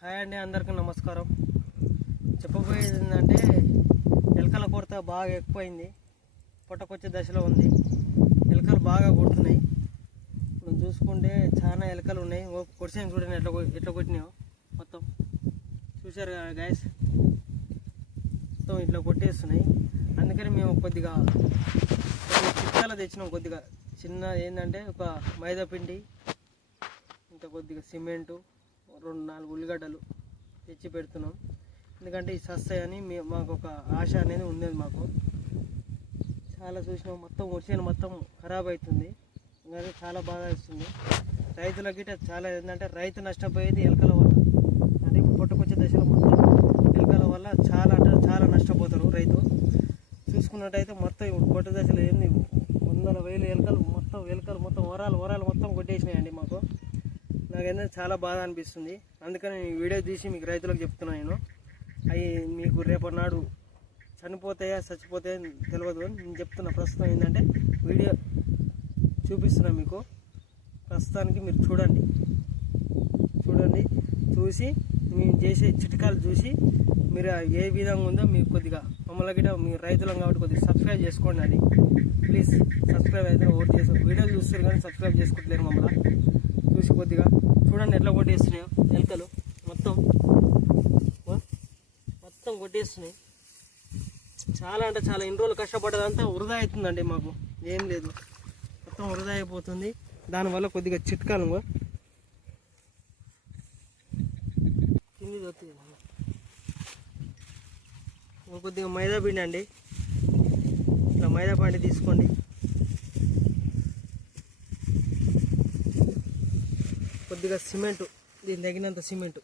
Hi అండి అందరికీ నమస్కారం. చెప్పబోయేది ఏంటంటే ఎలకల కొరత బాగా ఎక్కువైంది. పొట్టకొచ్చే దశలో ఉంది. ఎలకలు బాగా కొడుతున్నాయి. మనం చూసుకుంటే చాలా ఎలకలు ఉన్నాయి. ఓ చూడండి ఎట్లా ఎట్లా కొట్టినాయో మొత్తం. చూశారు కదా మొత్తం ఇట్లా కొట్టేస్తున్నాయి. అందుకని మేము కొద్దిగా కొద్దిగా తెచ్చినాం కొద్దిగా. చిన్న ఏంటంటే ఒక మైదా పిండి ఇంత కొద్దిగా సిమెంటు రెండు నాలుగు ఉల్లిగడ్డలు తెచ్చి పెడుతున్నాం. ఎందుకంటే ఈ సస్తాయని అని మాకు ఒక ఆశ అనేది ఉండేది మాకు. చాలా చూసినాం మొత్తం వర్షం మొత్తం ఖరాబ్ అవుతుంది ఇంకా చాలా బాధ వేస్తుంది. రైతులకి చాలా ఏంటంటే రైతు నష్టపోయేది ఎలకల వల్ల. అంటే ఇప్పుడు పుట్టుకొచ్చే దశలో మొత్తం ఎలకల వల్ల చాలా అంటే చాలా నష్టపోతారు రైతు. చూసుకున్నట్టయితే మొత్తం ఇప్పుడు పొట్టు దశలో ఏంది? వందల వేలు ఎలకలు మొత్తం ఎలకలు మొత్తం వరాలు వరాలు మొత్తం కొట్టేసినాయండి మాకు. ఏంటంటే చాలా బాధ అనిపిస్తుంది. అందుకని నేను వీడియో తీసి మీకు రైతులకు చెప్తున్నాను నేను. అవి మీకు రేపటి నాడు చనిపోతాయా చచ్చిపోతాయా అని తెలియదు అని నేను చెప్తున్నా ప్రస్తుతం ఏంటంటే వీడియో చూపిస్తున్నా మీకు. ప్రస్తుతానికి మీరు చూడండి. చూడండి. చూసి మేము చేసే చిట్కాలు చూసి మీరు ఏ విధంగా ఉందో మీకు కొద్దిగా మమ్మల్ని గిట్ట మీరు రైతులం కాబట్టి కొద్దిగా సబ్స్క్రైబ్ చేసుకోండి. అది ప్లీజ్ సబ్స్క్రైబ్ అయితే ఓట్ చేసాం వీడియోలు చూస్తారు కానీ సబ్స్క్రైబ్ చేసుకోవట్లేదు మమ్మల్ని. చూసి కొద్దిగా చూడండి ఎట్లా కొట్టేస్తున్నాయో ఎలకలు. మొత్తం. మొత్తం కొట్టేస్తున్నాయి. చాలా అంటే చాలా. ఇన్ని రోజులు కష్టపడ్డదంతా వృధా అవుతుందండి మాకు. ఏం లేదు. మొత్తం వృధా అయిపోతుంది. దానివల్ల కొద్దిగా చిట్కాలు కింది కొద్దిగా మైదా పిండి అండి ఇట్లా మైదా పిండి తీసుకోండి. కొద్దిగా సిమెంట్ దీని తగినంత సిమెంట్.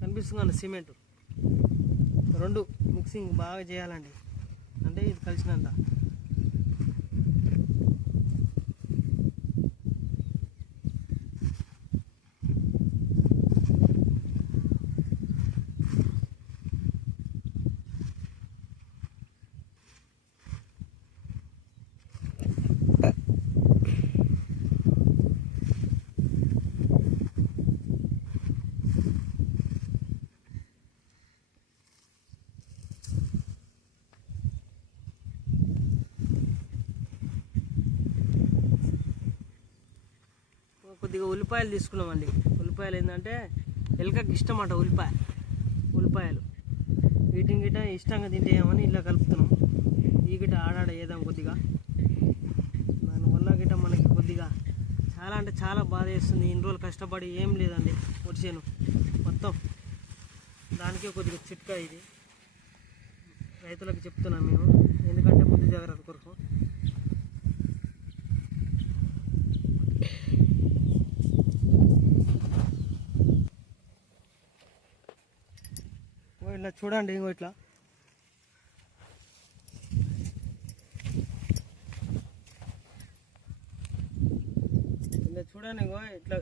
కనిపిస్తుంది సిమెంట్. రెండు మిక్సింగ్ బాగా చేయాలండి. అంటే ఇది కలిసినంత. కొద్దిగా ఉల్లిపాయలు తీసుకున్నామండి. ఉల్లిపాయలు ఏంటంటే ఎలకకి ఇష్టం అంట ఉల్లిపాయ. ఉల్లిపాయలు. వీటిని గిట్ట ఇష్టంగా తింటేయమని ఇలా కలుపుతున్నాం. ఈ గిట్ట ఆడాడ వేద్దాం కొద్దిగా. దానివల్ల గిట్ట మనకి కొద్దిగా చాలా అంటే చాలా బాధ వేస్తుంది. ఇన్ని రోజులు కష్టపడి ఏం లేదండి వచ్చాను మొత్తం దానికే కొద్దిగా చిట్కా ఇది. రైతులకు చెప్తున్నాం మేము. ఎందుకంటే ముందు జాగ్రత్త కొరకు. ఇట్లా చూడండి ఇంకో ఇట్లా. ఇంకా చూడండి ఇంకో ఇట్లా.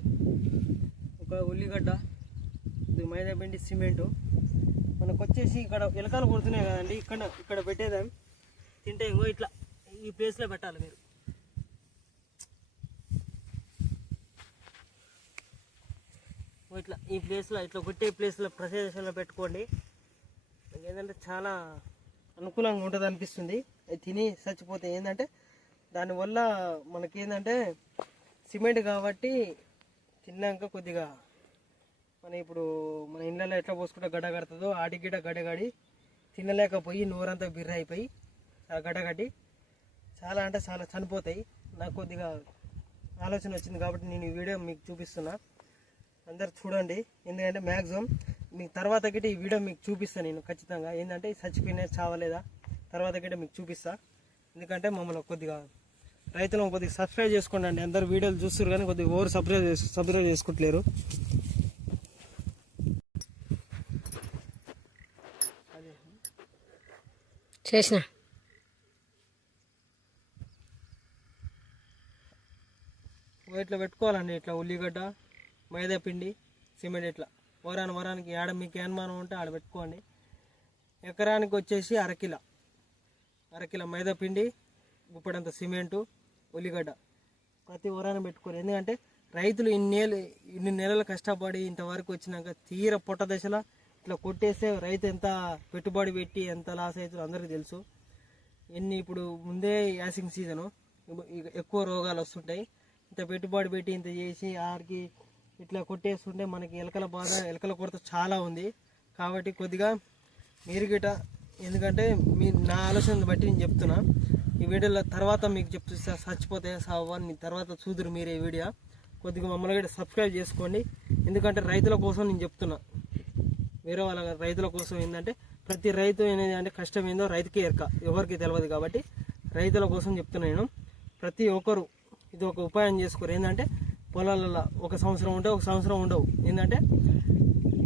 ఒక ఉల్లిగడ్డ ఇది మైదా పిండి సిమెంటు. మనకు వచ్చేసి ఇక్కడ ఎలకలు కొడుతున్నాయి కదండి ఇక్కడ ఇక్కడ పెట్టేదాం. తింటే ఇంకో ఇట్లా ఈ ప్లేస్లో పెట్టాలి మీరు. ఇట్లా ఈ ప్లేస్లో ఇట్లా కొట్టే ప్లేస్లో ప్రదేశంలో పెట్టుకోండి. ఏంటంటే చాలా అనుకూలంగా ఉంటుంది అనిపిస్తుంది. అది తిని చచ్చిపోతే ఏంటంటే దానివల్ల మనకేంటంటే సిమెంట్ కాబట్టి తిన్నాక కొద్దిగా మన ఇప్పుడు మన ఇళ్ళలో ఎట్లా పోసుకుంటే గడ్డ కడుతుందో ఆటి గిడ్డ గడగడి తినలేకపోయి నోరంతా బిర్ర అయిపోయి ఆ గడ్డగడ్డి చాలా అంటే చాలా చనిపోతాయి. నాకు కొద్దిగా ఆలోచన వచ్చింది కాబట్టి నేను ఈ వీడియో మీకు చూపిస్తున్నా. అందరు చూడండి. ఎందుకంటే మ్యాక్సిమం మీకు తర్వాత గిట్ట ఈ వీడియో మీకు చూపిస్తాను నేను ఖచ్చితంగా. ఏంటంటే చచ్చిపోయినా చావలేదా? తర్వాత గిట్ట మీకు చూపిస్తా. ఎందుకంటే మమ్మల్ని కొద్దిగా రైతులను కొద్దిగా సబ్స్క్రైబ్ చేసుకోండి. అండి అందరు వీడియోలు చూస్తారు కానీ కొద్దిగా ఓవర్ సబ్స్క్రైబ్ చేసు సబ్స్క్రైబ్ చేసుకుంటలేరు. చేసిన. ఇట్లా పెట్టుకోవాలండి. ఇట్లా ఉల్లిగడ్డ మైదా పిండి సిమెంట్ ఇట్లా. వరాను వరానికి ఆడ మీకు అనుమానం ఉంటే ఆడ పెట్టుకోండి. ఎకరానికి వచ్చేసి అరకిల అరకిల మైదా పిండి గుప్పడంత సిమెంటు ఉల్లిగడ్డ. ప్రతి వరాన్ని పెట్టుకోరు. ఎందుకంటే రైతులు ఇన్నేళ్ళు ఇన్ని నెలలు కష్టపడి ఇంతవరకు వచ్చినాక తీర పొట్ట దశలో ఇట్లా కొట్టేస్తే రైతు ఎంత పెట్టుబడి పెట్టి ఎంత లాస్ అవుతుందో అందరికీ తెలుసు. ఎన్ని ఇప్పుడు ముందే యాసింగ్ సీజను. ఎక్కువ రోగాలు వస్తుంటాయి. ఇంత పెట్టుబడి పెట్టి ఇంత చేసి ఆడికి ఇట్లా కొట్టేస్తుంటే మనకి ఎలకల బాధ ఎలకల కొరత చాలా ఉంది. కాబట్టి కొద్దిగా మీరు గిట ఎందుకంటే మీ నా ఆలోచన బట్టి నేను చెప్తున్నా. ఈ వీడియోలో తర్వాత మీకు చెప్తూ స- చచ్చిపోతే సావని తర్వాత చూదురు మీరు ఈ వీడియో. కొద్దిగా మమ్మల్ని కూడా సబ్స్క్రైబ్ చేసుకోండి. ఎందుకంటే రైతుల కోసం నేను చెప్తున్నా. వేరే వాళ్ళ రైతుల కోసం ఏంటంటే ప్రతి రైతు అనేది అంటే కష్టం ఏందో రైతుకే ఎరక. ఎవరికి తెలియదు కాబట్టి రైతుల కోసం చెప్తున్నా నేను. ప్రతి ఒక్కరు ఇది ఒక ఉపాయం చేసుకోరు. ఏంటంటే పొలాలలో ఒక సంవత్సరం ఉంటే ఒక సంవత్సరం ఉండవు. ఏంటంటే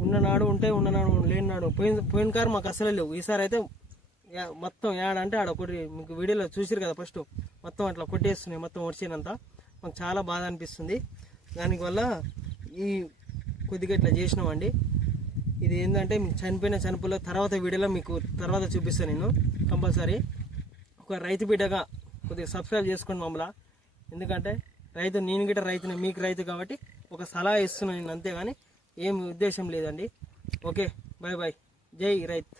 ఉన్ననాడు ఉంటే ఉన్ననాడు లేనినాడు పోయిన పోయిన కారు మాకు అసలే లేవు. ఈసారి అయితే మొత్తం ఏడంటే ఆడ ఒకటి మీకు వీడియోలో చూసిరు కదా ఫస్ట్. మొత్తం అట్లా కొట్టేస్తున్నాయి మొత్తం వచ్చినంత మాకు చాలా బాధ అనిపిస్తుంది. దానివల్ల ఈ కొద్దిగా ఇట్లా చేసినామండి. ఇది ఏంటంటే మీకు చనిపోయిన చనిపోయిన తర్వాత వీడియోలో మీకు తర్వాత చూపిస్తాను నేను కంపల్సరీ. ఒక రైతు బిడ్డగా కొద్దిగా సబ్స్క్రైబ్ చేసుకోండి మమ్మల్ని. ఎందుకంటే రైతు నేను గిట్ట రైతుని మీకు రైతు కాబట్టి ఒక సలహా ఇస్తున్నాను నేను అంతేగాని ఏం ఉద్దేశం లేదండి. ఓకే బాయ్ బాయ్ జై రైతు.